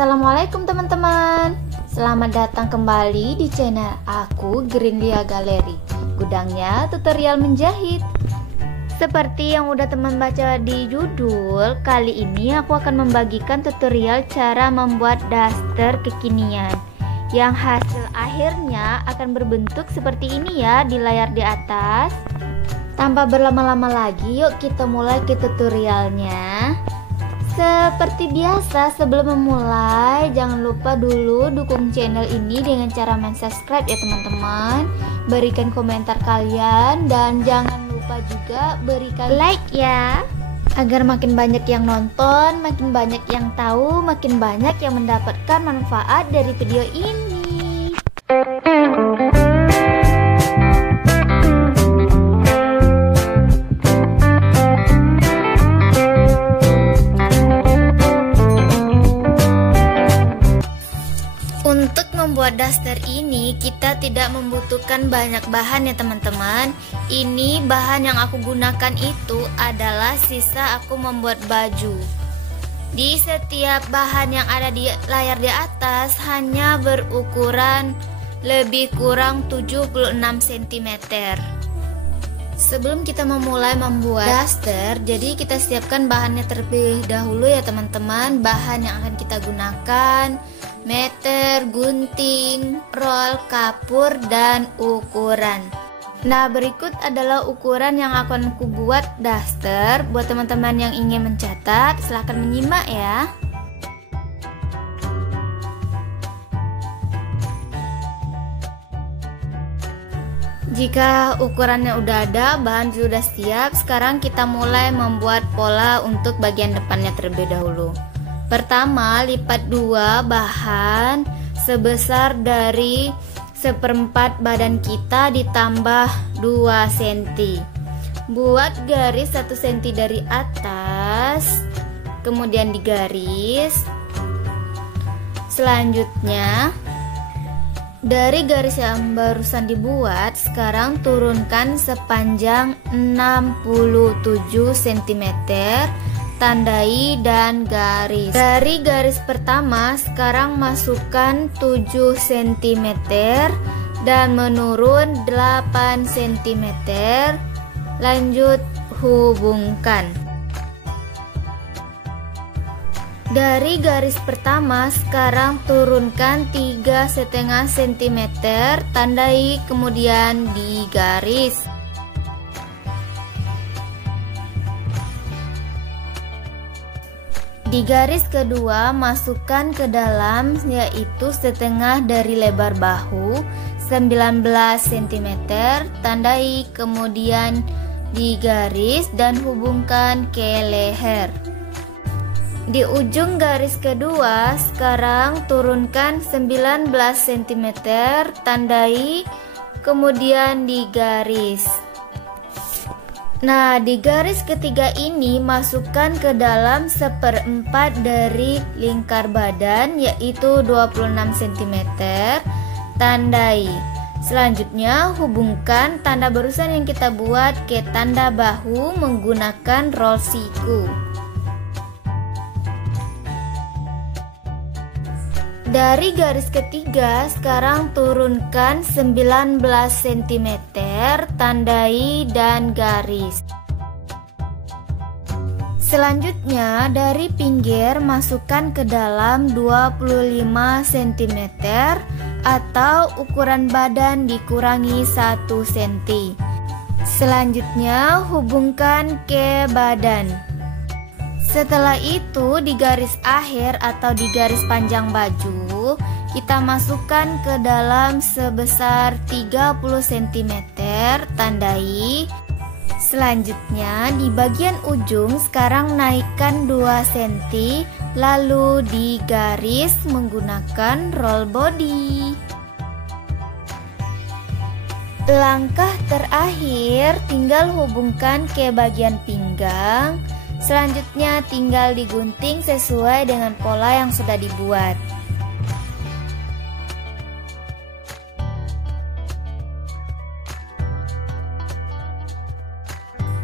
Assalamualaikum teman-teman. Selamat datang kembali di channel aku, Greenlia Gallery. Gudangnya tutorial menjahit. Seperti yang udah teman baca di judul, kali ini aku akan membagikan tutorial cara membuat daster kekinian yang hasil akhirnya akan berbentuk seperti ini ya di layar di atas. Tanpa berlama-lama lagi, yuk kita mulai ke tutorialnya. Seperti biasa, sebelum memulai jangan lupa dulu dukung channel ini dengan cara subscribe ya teman-teman. Berikan komentar kalian dan jangan lupa juga berikan like ya, agar makin banyak yang nonton, makin banyak yang tahu, makin banyak yang mendapatkan manfaat dari video ini. Untuk membuat daster ini kita tidak membutuhkan banyak bahan ya teman-teman. Ini bahan yang aku gunakan itu adalah sisa aku membuat baju. Di setiap bahan yang ada di layar di atas hanya berukuran lebih kurang 76 cm. Sebelum kita memulai membuat daster, jadi kita siapkan bahannya terlebih dahulu ya teman-teman. Bahan yang akan kita gunakan: meter, gunting, roll, kapur, dan ukuran. Nah, berikut adalah ukuran yang akan aku buat daster. Buat teman-teman yang ingin mencatat, silahkan menyimak ya. Jika ukurannya udah ada, bahan sudah siap, sekarang kita mulai membuat pola untuk bagian depannya terlebih dahulu. Pertama, lipat dua bahan sebesar dari 1/4 badan kita ditambah 2 cm. Buat garis 1 cm dari atas, kemudian digaris. Selanjutnya, dari garis yang barusan dibuat, sekarang turunkan sepanjang 67 cm. Tandai dan garis. Dari garis pertama sekarang masukkan 7 cm dan menurun 8 cm. Lanjut hubungkan. Dari garis pertama sekarang turunkan 3,5 cm, tandai kemudian digaris. Di garis kedua masukkan ke dalam, yaitu setengah dari lebar bahu 19 cm, tandai kemudian digaris dan hubungkan ke leher. Di ujung garis kedua sekarang turunkan 19 cm, tandai kemudian digaris. Nah, di garis ketiga ini masukkan ke dalam 1/4 dari lingkar badan, yaitu 26 cm, tandai. Selanjutnya hubungkan tanda barusan yang kita buat ke tanda bahu menggunakan roll siku. Dari garis ketiga sekarang turunkan 19 cm, tandai dan garis. Selanjutnya dari pinggir masukkan ke dalam 25 cm atau ukuran badan dikurangi 1 cm. Selanjutnya hubungkan ke badan. Setelah itu di garis akhir atau di garis panjang baju kita masukkan ke dalam sebesar 30 cm, tandai. Selanjutnya di bagian ujung sekarang naikkan 2 cm, lalu digaris menggunakan roll body. Langkah terakhir tinggal hubungkan ke bagian pinggang. Selanjutnya tinggal digunting sesuai dengan pola yang sudah dibuat.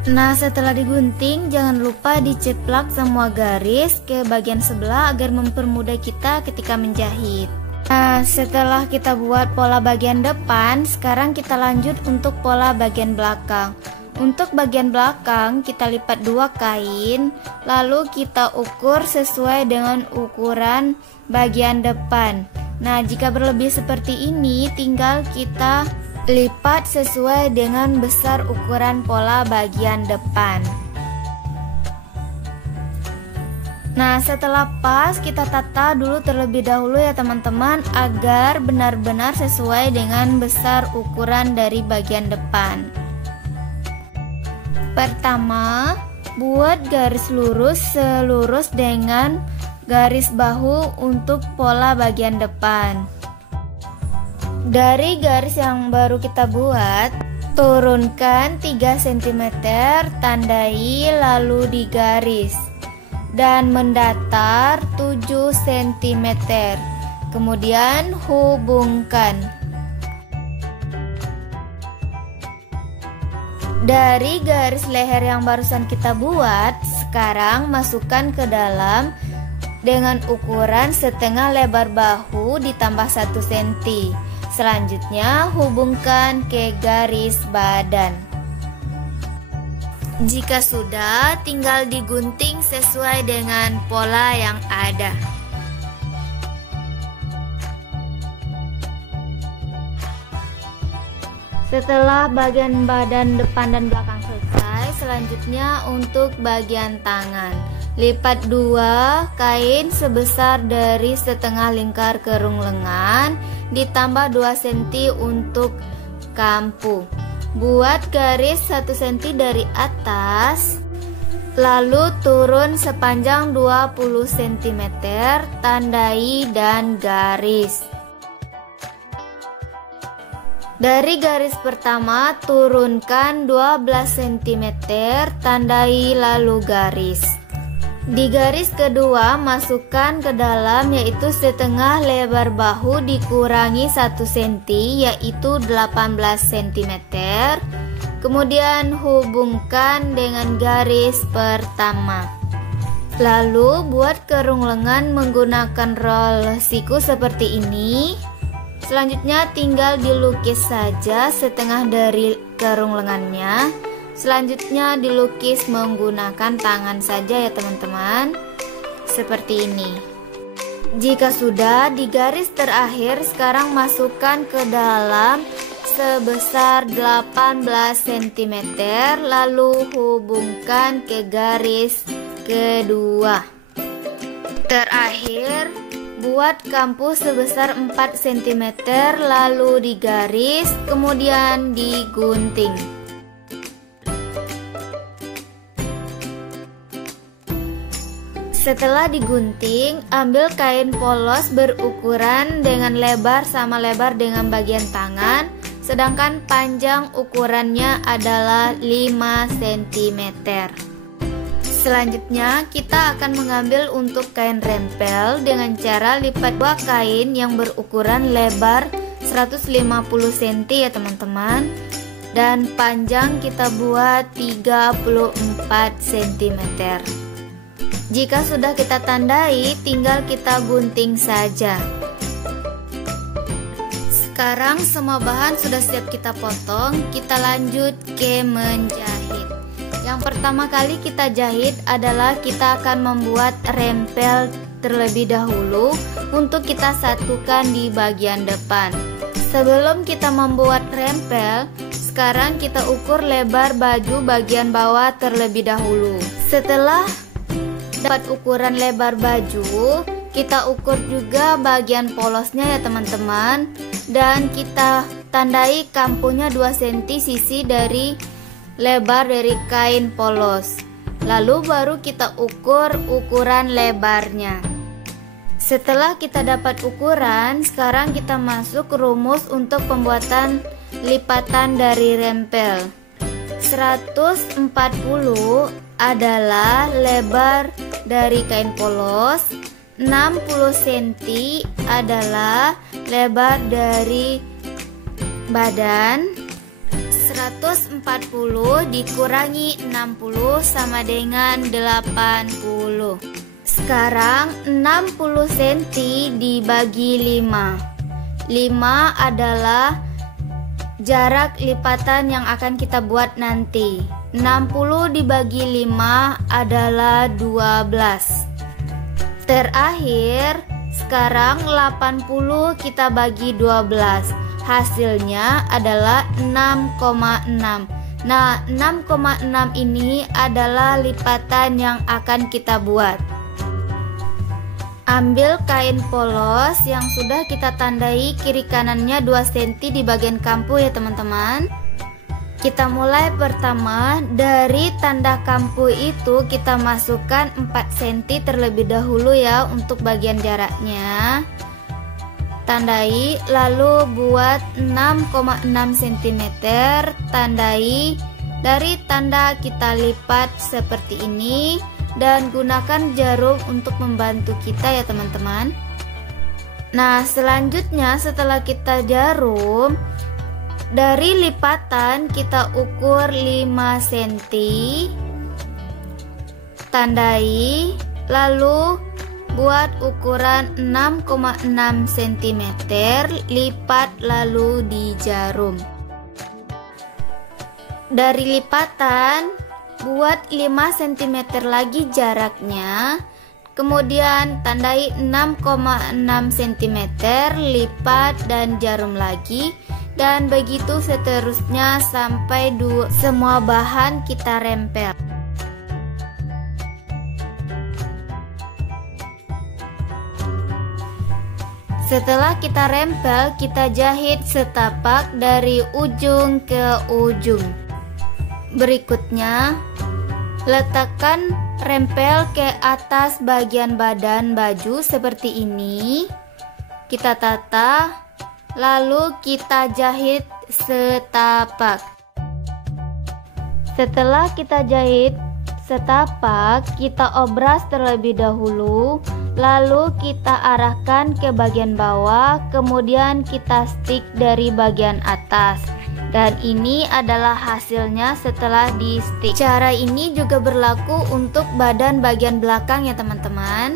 Nah, setelah digunting, jangan lupa diceplak semua garis ke bagian sebelah agar mempermudah kita ketika menjahit. Nah, setelah kita buat pola bagian depan, sekarang kita lanjut untuk pola bagian belakang. Untuk bagian belakang, kita lipat dua kain, lalu kita ukur sesuai dengan ukuran bagian depan. Nah, jika berlebih seperti ini, tinggal kita lipat sesuai dengan besar ukuran pola bagian depan. Nah, setelah pas, kita tata dulu terlebih dahulu ya teman-teman, agar benar-benar sesuai dengan besar ukuran dari bagian depan. Pertama, buat garis lurus selurus dengan garis bahu untuk pola bagian depan. Dari garis yang baru kita buat, turunkan 3 cm, tandai lalu digaris dan mendatar 7 cm. Kemudian hubungkan. Dari garis leher yang barusan kita buat, sekarang masukkan ke dalam dengan ukuran setengah lebar bahu ditambah 1 cm. Selanjutnya hubungkan ke garis badan. Jika sudah, tinggal digunting sesuai dengan pola yang ada. Setelah bagian badan depan dan belakang selesai, selanjutnya untuk bagian tangan. Lipat dua kain sebesar dari setengah lingkar kerung lengan, ditambah 2 cm untuk kampu. Buat garis 1 cm dari atas, lalu turun sepanjang 20 cm, tandai dan garis. Dari garis pertama, turunkan 12 cm, tandai lalu garis. Di garis kedua, masukkan ke dalam yaitu setengah lebar bahu dikurangi 1 cm, yaitu 18 cm. Kemudian hubungkan dengan garis pertama. Lalu buat kerung lengan menggunakan roll siku seperti ini. Selanjutnya tinggal dilukis saja setengah dari kerung lengannya. Selanjutnya dilukis menggunakan tangan saja ya teman-teman, seperti ini. Jika sudah, di garis terakhir sekarang masukkan ke dalam sebesar 18 cm, lalu hubungkan ke garis kedua. Terakhir, buat kampu sebesar 4 cm, lalu digaris, kemudian digunting. Setelah digunting, ambil kain polos berukuran dengan lebar sama lebar dengan bagian tangan, sedangkan panjang ukurannya adalah 5 cm. Selanjutnya, kita akan mengambil untuk kain rempel dengan cara lipat dua kain yang berukuran lebar 150 cm ya teman-teman, dan panjang kita buat 34 cm. Jika sudah kita tandai, tinggal kita gunting saja. Sekarang semua bahan sudah siap kita potong, kita lanjut ke menjahit. Yang pertama kali kita jahit adalah kita akan membuat rempel terlebih dahulu untuk kita satukan di bagian depan. Sebelum kita membuat rempel, sekarang kita ukur lebar baju bagian bawah terlebih dahulu. Setelah dapat ukuran lebar baju, kita ukur juga bagian polosnya ya teman-teman, dan kita tandai kampunya 2 cm sisi dari lebar dari kain polos. Lalu baru kita ukur ukuran lebarnya. Setelah kita dapat ukuran, sekarang kita masuk rumus untuk pembuatan lipatan dari rempel. 140 adalah lebar dari kain polos, 60 cm adalah lebar dari badan, 140 dikurangi 60 sama dengan 80. Sekarang 60 cm dibagi 5. 5 adalah jarak lipatan yang akan kita buat nanti. 60 dibagi 5 adalah 12. Terakhir, sekarang 80 kita bagi 12. Hasilnya adalah 6,6. Nah, 6,6 ini adalah lipatan yang akan kita buat. Ambil kain polos yang sudah kita tandai kiri kanannya 2 cm di bagian kampu ya teman-teman. Kita mulai pertama dari tanda kampu itu kita masukkan 4 cm terlebih dahulu ya untuk bagian jaraknya. Tandai, lalu buat 6,6 cm, tandai, dari tanda kita lipat seperti ini dan gunakan jarum untuk membantu kita ya teman-teman. Nah, selanjutnya setelah kita jarum, dari lipatan kita ukur 5 cm, tandai, lalu buat ukuran 6,6 cm, lipat lalu dijarum. Dari lipatan buat 5 cm lagi jaraknya, kemudian tandai 6,6 cm, lipat dan jarum lagi, dan begitu seterusnya sampai semua bahan kita rempel. Setelah kita rempel, kita jahit setapak dari ujung ke ujung. Berikutnya, letakkan rempel ke atas bagian badan baju seperti ini. Kita tata, lalu kita jahit setapak. Setelah kita jahit setapak, kita obras terlebih dahulu, lalu kita arahkan ke bagian bawah, kemudian kita stick dari bagian atas. Dan ini adalah hasilnya setelah di stick. Cara ini juga berlaku untuk badan bagian belakang ya teman-teman.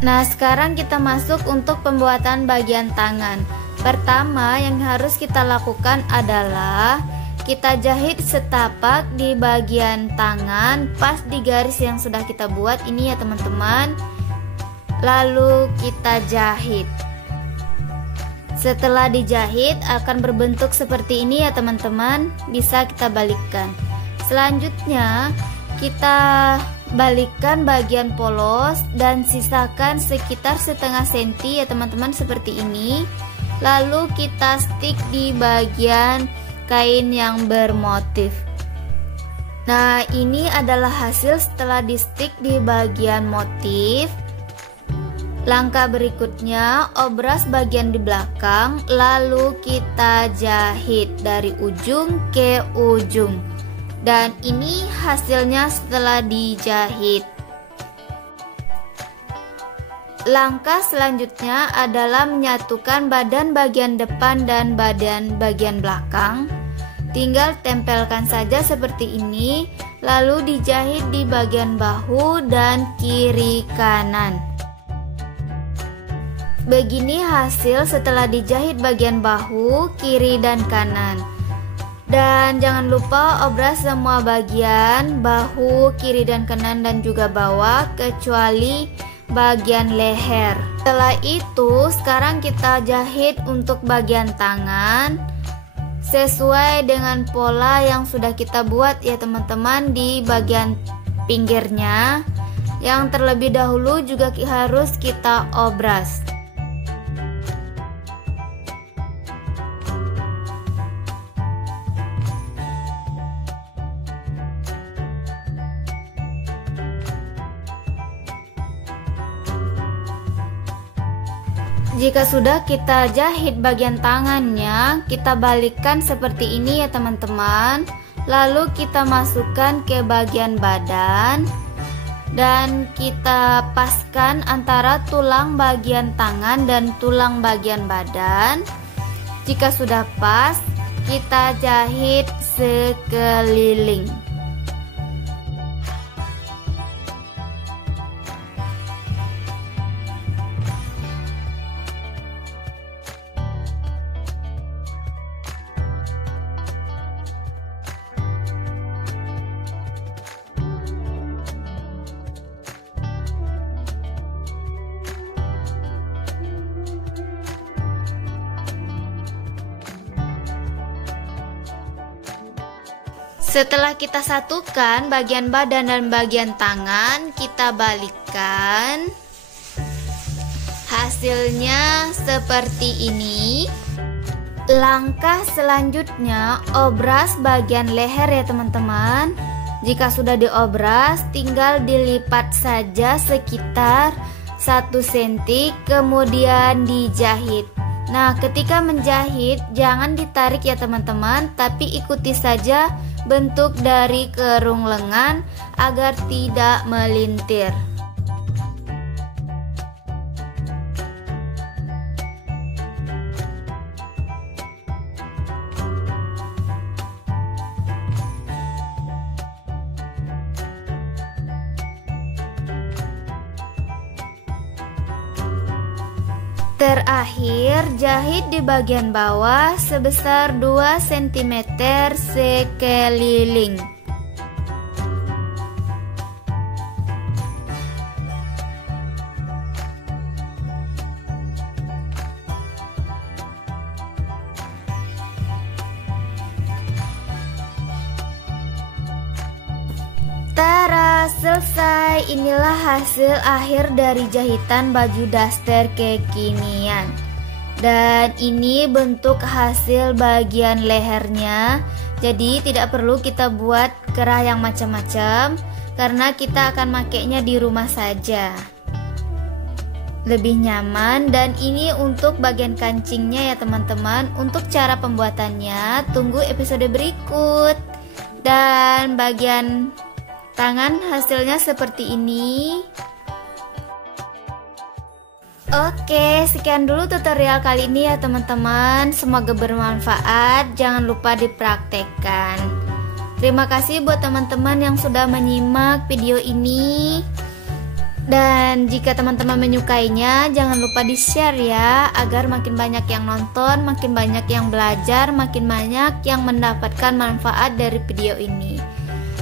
Nah, sekarang kita masuk untuk pembuatan bagian tangan. Pertama yang harus kita lakukan adalah kita jahit setapak di bagian tangan pas di garis yang sudah kita buat ini ya teman-teman. Lalu kita jahit. Setelah dijahit akan berbentuk seperti ini ya teman-teman. Bisa kita balikkan. Selanjutnya kita balikkan bagian polos dan sisakan sekitar setengah senti ya teman-teman seperti ini. Lalu kita stick di bagian kain yang bermotif. Nah, ini adalah hasil setelah di stick di bagian motif. Langkah berikutnya, obras bagian di belakang, lalu kita jahit dari ujung ke ujung. Dan ini hasilnya setelah dijahit. Langkah selanjutnya adalah menyatukan badan bagian depan dan badan bagian belakang. Tinggal tempelkan saja seperti ini, lalu dijahit di bagian bahu dan kiri kanan. Begini hasil setelah dijahit bagian bahu, kiri dan kanan. Dan jangan lupa obras semua bagian bahu, kiri dan kanan dan juga bawah kecuali bagian leher. Setelah itu, sekarang kita jahit untuk bagian tangan sesuai dengan pola yang sudah kita buat ya teman-teman di bagian pinggirnya. Yang terlebih dahulu juga harus kita obras. Jika sudah kita jahit bagian tangannya, kita balikkan seperti ini ya teman-teman. Lalu kita masukkan ke bagian badan dan kita paskan antara tulang bagian tangan dan tulang bagian badan. Jika sudah pas, kita jahit sekeliling. Setelah kita satukan bagian badan dan bagian tangan, kita balikkan. Hasilnya seperti ini. Langkah selanjutnya, obras bagian leher ya teman-teman. Jika sudah diobras, tinggal dilipat saja sekitar 1 cm, kemudian dijahit. Nah, ketika menjahit jangan ditarik ya teman-teman, tapi ikuti saja bentuk dari kerung lengan agar tidak melintir. Terakhir, jahit di bagian bawah sebesar 2 cm sekeliling. Tara, selesai. Inilah hasil akhir dari jahitan baju daster kekinian. Dan ini bentuk hasil bagian lehernya. Jadi tidak perlu kita buat kerah yang macam-macam, karena kita akan makainya di rumah saja. Lebih nyaman. Dan ini untuk bagian kancingnya ya teman-teman. Untuk cara pembuatannya tunggu episode berikut. Dan bagian tangan hasilnya seperti ini. Oke, sekian dulu tutorial kali ini ya teman-teman. Semoga bermanfaat. Jangan lupa dipraktekkan. Terima kasih buat teman-teman yang sudah menyimak video ini. Dan jika teman-teman menyukainya, jangan lupa di-share ya, agar makin banyak yang nonton, makin banyak yang belajar, makin banyak yang mendapatkan manfaat dari video ini.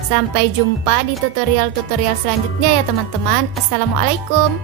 Sampai jumpa di tutorial-tutorial selanjutnya ya teman-teman. Assalamualaikum.